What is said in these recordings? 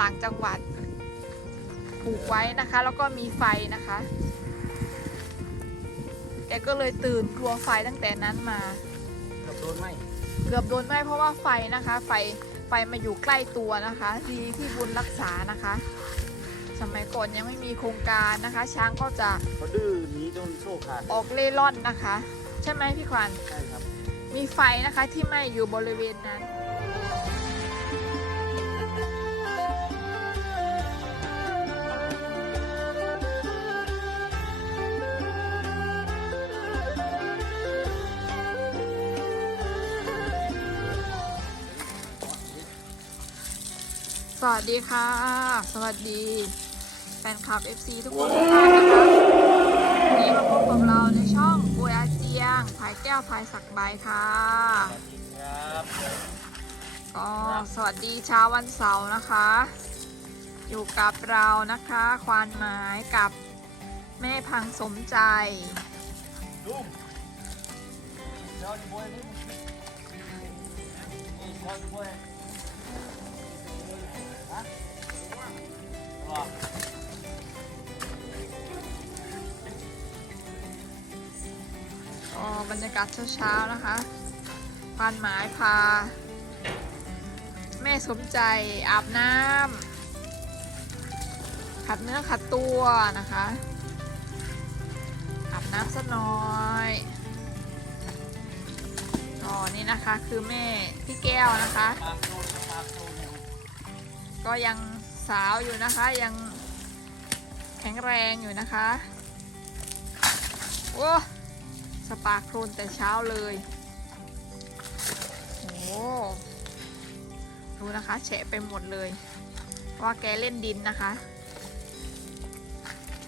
ต่างจังหวัดปลูกไว้นะคะ แล้วก็มีไฟนะคะ แกก็เลยตื่นกลัวไฟตั้งแต่นั้นมากับโดนไหมเกือบโดนไหม้เพราะว่าไฟนะคะ ไฟไฟมาอยู่ใกล้ตัวนะคะ ดีที่บุญรักษานะคะ สมัยก่อนยังไม่มีโครงการนะคะ ช้างก็จะเขาดื้อหนีจนโซ่ขาดออกเล่ร่อนนะคะ ใช่ไหมพี่ควันใช่ครับ มีไฟนะคะที่ไหม้อยู่บริเวณนั้น สวัสดีค่ะ สวัสดี แฟนคลับ FC ทุกคนทุกท่านนะคะวันนี้มาพบกับเราในช่องปุยอาเจียงภายแก้วภายสักใบค่ะ ครับก็สวัสดีเช้าวันเสาร์นะคะ อยู่กับเรานะคะ ควานไม้กับแม่พังสมใจ ลุงเจ้าดิบวยนี่เจ้าดิบวย ฮะว่าก็บรรยากาศเช้าๆนะคะควานไม้พา แม่สมใจอาบน้ำขัดเนื้อขัดตัวนะคะ อาบน้ำสักหน่อยก็นี่นะคะคือแม่พี่แก้วนะคะ กโดนปากโดนเนี่ยก็ยังสาวอยู่นะคะยังแข็งแรงอยู่นะคะโอ้สปาร์คโครนแต่เช้าเลยโอ้ดูนะคะแฉะไปหมดเลยเพราะว่าแกเล่นดินนะคะ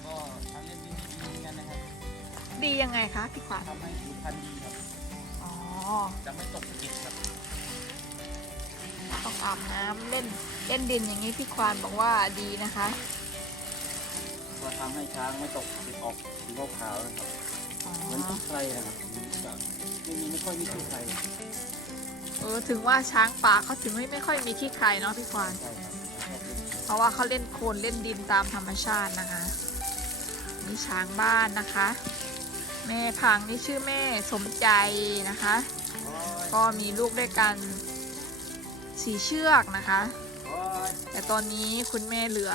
ก็ทำเล่นดีๆเหมือนกันนะครับดียังไงคะพี่ขวัญทำให้ผิวพรรณดีครับอ๋อจะไม่ตกติดครับต้องอาบน้ำเล่น เล่นดินอย่างนี้พี่ควานบอกว่าดีนะคะก็ทำให้ช้างไม่ตกติดออกสีขาวๆนะครับอ๋อเหมือนขี้ใครนะครับแบบไม่มีไม่ค่อยมีขี้ใครเออถึงว่าช้างป่าเขาถึงไม่ไม่ค่อยมีขี้ใครเนาะพี่ควานใช่ครับชอบเล่นเพราะว่าเขาเล่นโคลนเล่นดินตามธรรมชาตินะคะนี่ช้างบ้านนะคะ แม่พังนี่ชื่อแม่สมใจนะคะโอ้ยก็มีลูกด้วยกันสีเชือกนะคะโอ้ย แต่ตอนนี้คุณแม่เหลือ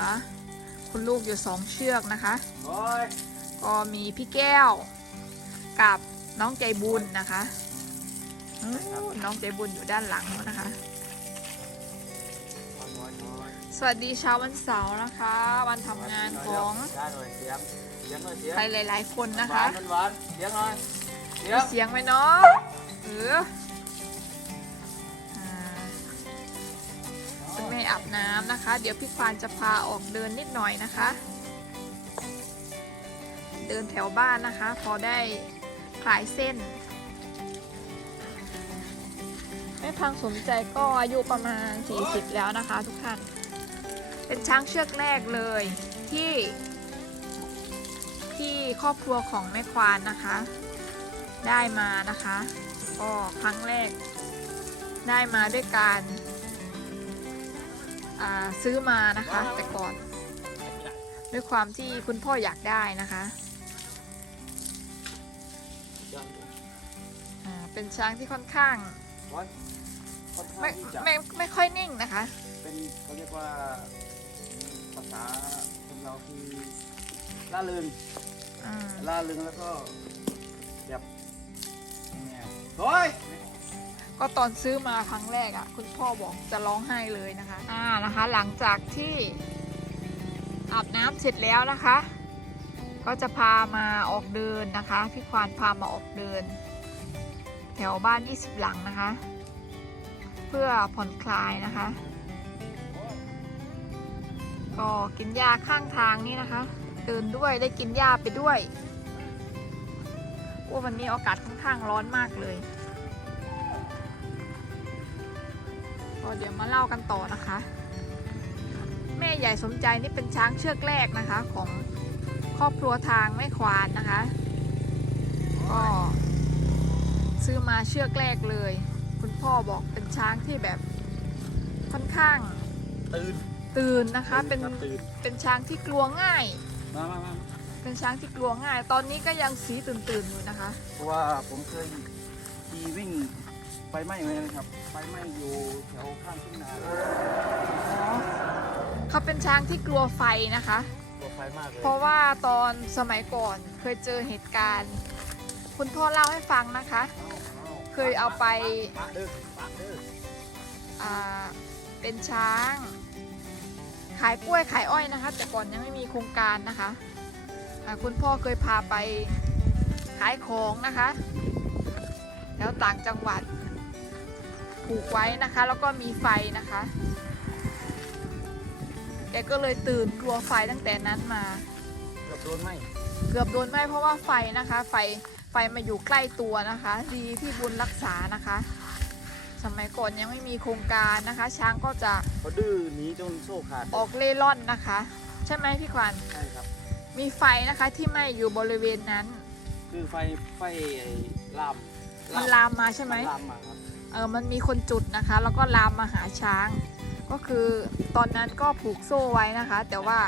คุณลูกอยู่สองเชือกนะคะโอ้ยก็มีพี่แก้ว กับน้องใจบุญนะคะอู้น้องใจบุญอยู่ด้านหลังนู้นนะคะโอ้ยโอ้ยโอ้ยสวัสดีเช้าวันเสาร์นะคะ วันทำงานของได้หน่อยเสียงเสียงหน่อยเสียงใครหลาย ๆ คนนะคะหวานหวานเสียงหน่อยเสียมีงเสียงไหมเนาะเอออ่ อาบน้ำนะคะ เดี๋ยวพี่ควานจะพาออกเดินนิดหน่อยนะคะ เดินแถวบ้านนะคะ พอได้คลายเส้นแม่พังสมใจก็อายุประมาณ 40 แล้วนะคะ ทุกท่าน เป็นช้างเชือกแรกเลยที่ที่ครอบครัวของแม่ควานนะคะ ได้มานะคะก็ครั้งแรกได้มาด้วยการ ซื้อมานะคะ แต่ก่อน ด้วยความที่คุณพ่ออยากได้นะคะอ่าเป็นช้างที่ค่อนข้างวันค่อนข้างไม่ที่จะไม่ไม่ค่อยนิ่งนะคะ เป็นเขาเรียกว่าภาษาคนเราคือล่าเริงอืมล่าเริงแล้วก็แบบยังไงอะเฮ้ย ก็ตอนซื้อมาครั้งแรกอะ่ะ คุณพ่อบอกจะร้องไห้เลยนะคะ อ่านะคะ หลังจากที่อาบน้ำเสร็จแล้วนะคะ ก็จะพามาออกเดินนะคะพี่ควานพามาออกเดิน แถวบ้าน 20 หลังนะคะ เพื่อผ่อนคลายนะคะ ก็กินหญ้าข้างทางนี่นะคะ เดินด้วยได้กินหญ้าไปด้วยโอ้วันนี้อากาศค่อนข้างร้อนมากเลย ก็เดี๋ยวมาเล่ากันต่อนะคะ แม่ใหญ่สมใจนี่เป็นช้างเชือกแรกนะคะ ของครอบครัวทางแม่ควานนะคะ ก็ซื้อมาเชือกแรกเลย คุณพ่อบอกเป็นช้างที่แบบค่อนข้างตื่นตื่นนะคะเป็นครับตื่นเป็นช้างที่กลัวง่ายมามามาเป็นช้างที่กลัวง่าย ตอนนี้ก็ยังสีตื่นตื่นๆอยู่นะคะ เพราะว่าผมเคยขี่วิ่ง ไฟไหม้เหมือนกันครับ ไฟไหม้อยู่แถวข้างทุ่งนาเลยเขาเป็นช้างที่กลัวไฟนะคะ กลัวไฟมากเลยเพราะว่าตอนสมัยก่อนเคยเจอเหตุการณ์ คุณพ่อเล่าให้ฟังนะคะ เคยเอาไปปะเด้อปะเด้ออ่าเป็นช้าง ขายกล้วยขายอ้อยนะคะ แต่ก่อนยังไม่มีโครงการนะคะอ่าคุณพ่อเคยพาไปขายของนะคะ แล้วต่างจังหวัด ผูกไว้นะคะ แล้วก็มีไฟนะคะแกก็เลยตื่นกลัวไฟตั้งแต่นั้นมา เกือบโดนไหมเกือบโดนไหม้เพราะว่าไฟนะคะ ไฟไฟมาอยู่ใกล้ตัวนะคะ ดีที่บุญรักษานะคะ สมัยก่อนยังไม่มีโครงการนะคะ ช้างก็จะเขาดื้อหนีจนโซ่ขาดออกเล่ร่อนนะคะ ใช่ไหมพี่ขวัญใช่ครับ มีไฟนะคะที่ไหม้อยู่บริเวณนั้น คือไฟไฟไอ้ลามมันลามมาใช่ไหมลามมาครับ เออมันมีคนจุดนะคะ แล้วก็ลามมาหาช้าง ก็คือตอนนั้นก็ผูกโซ่ไว้นะคะ แต่ว่า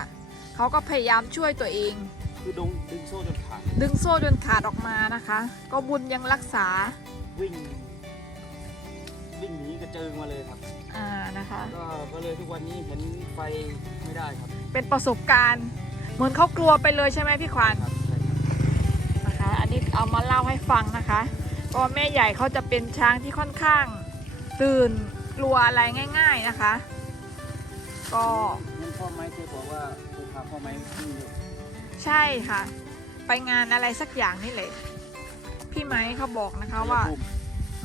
เขาก็พยายามช่วยตัวเอง คือดงดึงโซ่จนขาดดึงโซ่จนขาดออกมานะคะ ก็บุญยังรักษาวิ่งวิ่งหนีกระเจิงมาเลยครับอ่านะคะ ก็ก็เลยทุกวันนี้เห็นไฟไม่ได้ครับเป็นประสบการณ์ เหมือนเขากลัวไปเลยใช่ไหมพี่ขวัญครับใช่ครับนะคะ อันนี้เอามาเล่าให้ฟังนะคะ ก็แม่ใหญ่เขาจะเป็นช้างที่ค่อนข้าง ตื่นกลัวอะไรง่าย ๆนะคะ ก็นั่นพ่อไม้เคยบอกว่าเคยพาพ่อไม้วิ่งเลยใช่ค่ะ ไปงานอะไรสักอย่างนี่แหละพี่ไม้เขาบอกนะคะว่า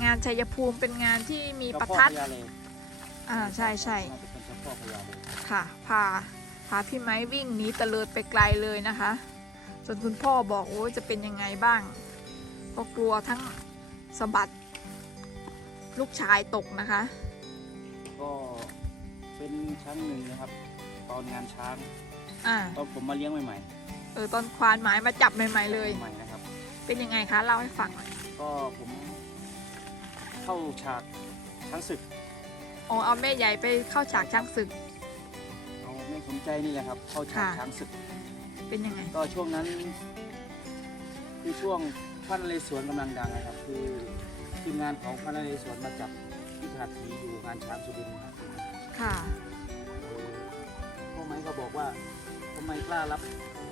งานชัยภูมิเป็นงานที่มีประทัดเจ้าพ่อพญาเลยอ่าใช่ใช่น่าจะเป็นเจ้าพ่อพญาเลยค่ะ พาพาพี่ไม้วิ่งหนีตะเลิดไปไกลเลยนะคะ จนคุณพ่อบอกโอ้ยจะเป็นยังไงบ้าง ก็กลัวทั้ง สะบัด ลูกชายตกนะคะ ก็เป็นช้างหนึ่งนะครับ ตอนงานช้างอ่าตอนผมมาเลี้ยงใหม่เออตอนควานหมายมาจับใหม่ ๆ ๆเลย ใหม่นะครับ เป็นยังไงคะเล่าให้ฟังหน่อยก็ผมเข้าฉากช้างศึกอ๋อเอาแม่ใหญ่ไปเข้าฉากช้างศึก เอาไม่สนใจนี่แหละครับ เข้าฉากค่ะ ช้างศึก เป็นยังไง ก็ช่วงนั้น คือช่วง พระนเรศวรกำลังดังนะครับ คือทีมงานของพระนเรศวรมาจับที่ทาทีอยู่งานช้างสุรินทร์นะครับค่ะเออพ่อไม้ก็บอกว่าทำไมกล้ารับ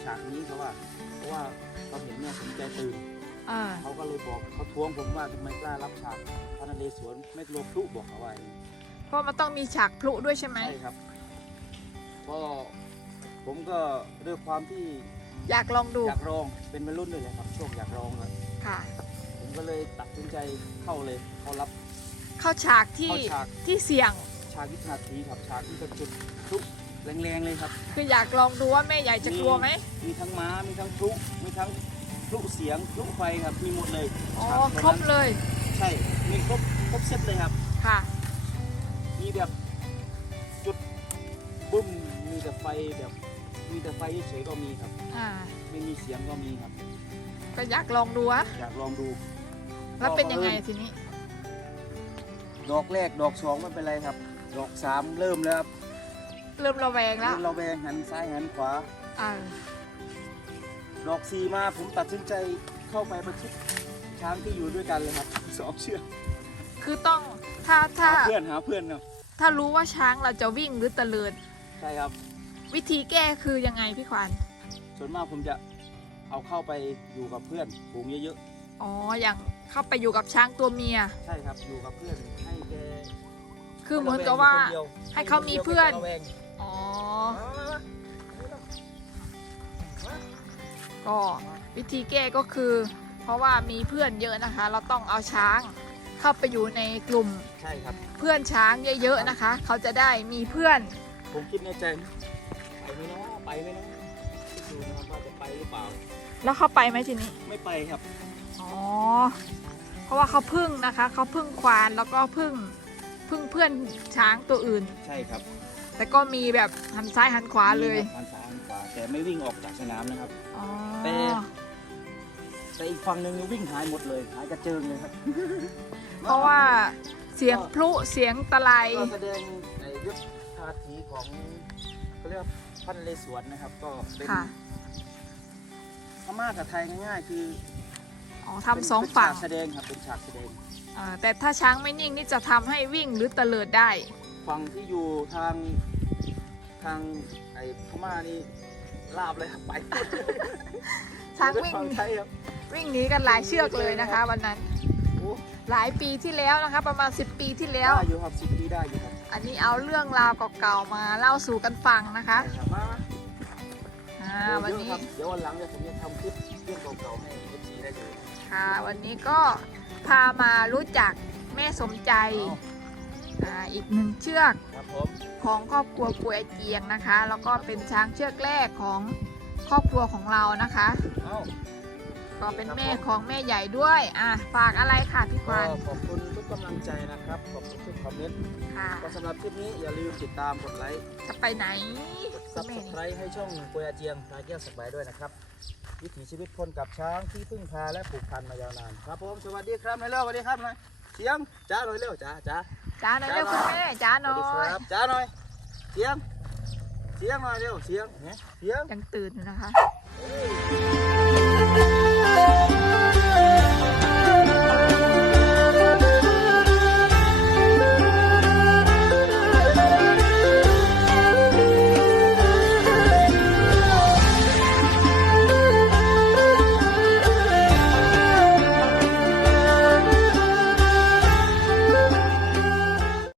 ฉากนี้เขาว่า เพราะว่าเขาเห็นเนี่ยสนใจตื่นอ่า เขาก็เลยบอกเขาท้วงผมว่าทำไมกล้ารับฉากพระนเรศวรไม่กลัวพลุบอกเขาไว้เพราะมันต้องมีฉากพลุด้วยใช่ไหม ใช่ครับก็ผมก็ด้วยความที่ อยากลองดู อยากลองเป็นวัยรุ่นด้วยแหละครับช่วงอยากลองครับ ค่ะ ผมก็เลยตัดสินใจเข้าเลยเขารับเข้าฉากที่เข้าฉากที่เสี่ยง ฉากที่ถนัดทีครับฉากที่จะจุดพลุแรงๆเลยครับ คืออยากลองดูว่าแม่ใหญ่จะกลัวไหม มีทั้งม้ามีทั้งพลุมีทั้งพลุเสียงพลุไฟครับมีหมดเลยอ๋อ ฉากครตบงนั้นเลย ใช่มีครบครบเซตเลยครับ ค่ะ มีแบบจุดบุ้มมีแต่ไฟแบบมีแต่ไฟเฉยๆก็มีครับ อ่า ไม่มีเสียงก็มีครับ ก็อยากลองดูอะอยากลองดูแล้วเป็นยังไงทีนี้ ดอกแรกดอกสองไม่เป็นไรครับ ดอกสามเริ่มแล้วครับเริ่มระแวงแล้วเริ่มเราแวงหันซ้ายหันขวาอ่าดอกสี่มาผมตัดสินใจเข้าไปประชิดช้างที่อยู่ด้วยกันเลยครับสองเชือกคือต้องถ้าถ้าหาเพื่อนหาเพื่อนครับถ้ารู้ว่าช้างเราจะวิ่งหรือตะเลิดใช่ครับ วิธีแก้คือยังไงพี่ขวัญส่วนมากผมจะ เอาเข้าไปอยู่กับเพื่อนฝูงเยอะอ๋ออย่างเข้าไปอยู่กับช้างตัวเมีย ๆ ใช่ครับอยู่กับเพื่อนให้แกคือเหมือนกับว่า ระแงอยู่คนดียวให้เขามีเพื่อน ระแวงอ๋อมาก็วิธีแก้ก็คือ เพราะว่ามีเพื่อนเยอะนะคะ เราต้องเอาช้างเข้าไปอยู่ในกลุ่มใช่ครับ เพื่อนช้างเยอะๆนะคะ เขาจะได้มีเพื่อน ผมคิดในใจนะไปไหมเนาะไปไหมเนาะคิ ดดูนะครับว่าจะไปหรือเปล่า แล้วเข้าไปไหมทีนี้ ไม่ไปครับ อ๋อ เพราะว่าเขาพึ่งนะคะ เขาพึ่งควานแล้วก็พึ่งพึ่งเพื่อนช้างตัวอื่น ใช่ครับแต่ก็มีแบบหันซ้ายหันขวาเลยหันซ้ายหันขวาแต่ไม่วิ่งออกจากสนามนะครับ อ๋อ แต่ แต่อีกฝั่งหนึ่งวิ่งหายหมดเลยหายกระเจิงเลยครับ เพราะว่าเสียงพลุเสียงตะไล ก็แสดงไอ้ยศทาถีของเขาเรียกว่า พันธุ์นเรศวรนะครับ ก็เป็นค่ะพม่ากับไทยง่ายๆ คืออ๋อทำสองฝั่งเป็นฉากแสดงครับเป็นฉากแสดง เอ่อแต่ถ้าช้างไม่นิ่งนี่จะทำให้วิ่งหรือเตลิดได้ ฝั่งที่อยู่ทางทางไอ้พม่านี่ลาบเลยครับไปช้างวิ่งฝั่งไทยครับวิ่งหนีกันหลายเชือกเลยนะคะ วันนั้น โอ้หลายปีที่แล้วนะคะ ประมาณ 10 ปีที่แล้ว ได้อยู่ครับสิบปีได้อยู่ครับ อันนี้เอาเรื่องราวเก่าๆมาเล่าสู่กันฟังนะคะได้ครับมาอ่ามาวันเยอะนี้ครับเดี๋ยววันหลังเดี๋ยวผมจะทำคลิปเรื่องเก่าๆให้เอฟซีได้ดูค่ะวันนี้ก็พามารู้จักแม่สมใจเอาอ่าอีกหนึ่งเชือกครับผมของครอบครัวกวยเจียงนะคะ แล้วก็เป็นช้างเชือกแรกของครอบครัวของเรานะคะเอ้าก็เป็นแม่ของแม่ใหญ่ด้วย อะฝากอะไรค่ะพี่คก็วันขอบคุณทุ กกำลังใจนะครับขอบคุณทุกคอมเมนต์ค่ะก็สำหรับคลิปนี้อย่าลืมติดตามกดไลค์จะไปไหนกดคุซัณบแม่สนี่ไครต์ให้ช่องกวยอาเจียงพาแก้วสบายด้วยนะครับ วิถีชีวิตคนกับช้างที่พึ่งพาและผูกพันมายาวนานครับผมสวัสดีครับนายเร็วสวัสดีครับนายเสียงจ้าหน่อยเร็วจ้าจ้าจ้าหน่อยเร็วคุณแม่จ้าสหน่วัอสดียครับจ้าหน่อยเสียงเสียงหน่อยเร็วเสียงเนี่ยเสียงยังตื่นอยู่นะคะเอ้ย